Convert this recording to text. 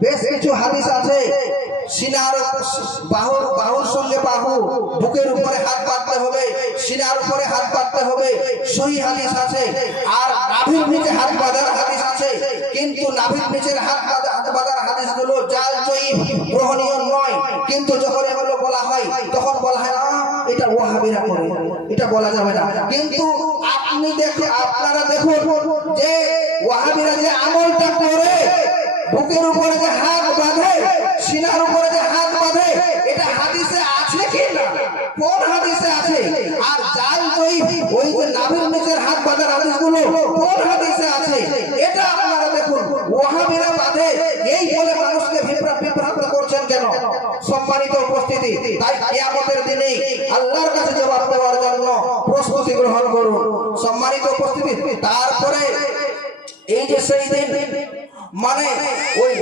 বেশ কিছু হাদিস আছে। সিনার বাহুর বাহুর সঙ্গে বাহু, বুকের উপরে হাত পাততে হবে, সিনার উপরে হাত পাততে হবে, সহি হাদিস আছে। আর নাভির নিচে হাত বাঁধার হাদিস আছে। কিন্তু নাভির নিচের হাত বাঁধা- হাত বাঁধার হাদিসগুলো জাল জয়ীফ গ্রহণীয় নয়। কিন্তু যখন এগুলো বলা হয়, তখন বলা হয় না এটা ওয়াহাবিরা করে। এটা বলা যাবে না। কিন্তু আপনি দেখুন আপনারা দেখুন যে ওয়াহাবিরা যে বুকের উপরে যে হাত বাঁধে, সিনার উপরে যে হাত বাঁধে, এটা হাদিসে আছে কি না? কোন হাদিসে আছে? আর জাল জয়ী ওই যে নাভির নিচের হাত বাঁধার হাদিসগুলো কোন হাদিসে আছে? এটা আপনারা দেখুন, ওয়াহাবিরা বাঁধে, এই বলে মানুষকে বিভ্রা- বিভ্রান্ত করছেন কেন? সম্মানিত উপস্থিতি, তাই কিয়ামতের দিনে আল্লাহর কাছে জবাব দেওয়ার জন্য প্রস্তুতি গ্রহণ করুন। সম্মানিত উপস্থিতি, তারপরে এই যে সেই দিন মানে ওই